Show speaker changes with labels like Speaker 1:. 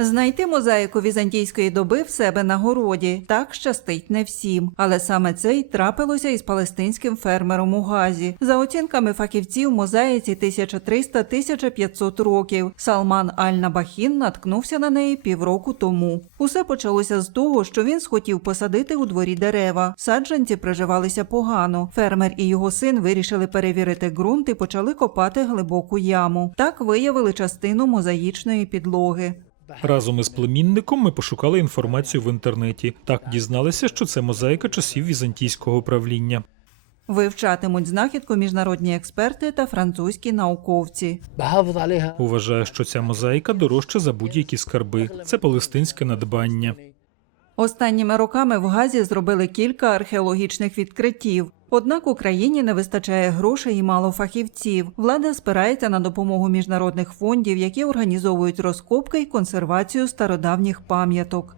Speaker 1: Знайти мозаїку візантійської доби в себе на городі так щастить не всім, але саме це й трапилося із палестинським фермером у Газі. За оцінками фахівців, мозаїці 1300-1500 років. Салман Аль-Набахін наткнувся на неї півроку тому. Усе почалося з того, що він схотів посадити у дворі дерева. Саджанці приживалися погано. Фермер і його син вирішили перевірити ґрунт і почали копати глибоку яму. Так виявили частину мозаїчної підлоги.
Speaker 2: Разом із племінником ми пошукали інформацію в інтернеті. Так дізналися, що це мозаїка часів візантійського правління.
Speaker 1: Вивчатимуть знахідку міжнародні експерти та французькі науковці.
Speaker 2: Уважає, що ця мозаїка дорожча за будь-які скарби. Це палестинське надбання.
Speaker 1: Останніми роками в Газі зробили кілька археологічних відкриттів. Однак Україні не вистачає грошей і мало фахівців. Влада спирається на допомогу міжнародних фондів, які організовують розкопки і консервацію стародавніх пам'яток.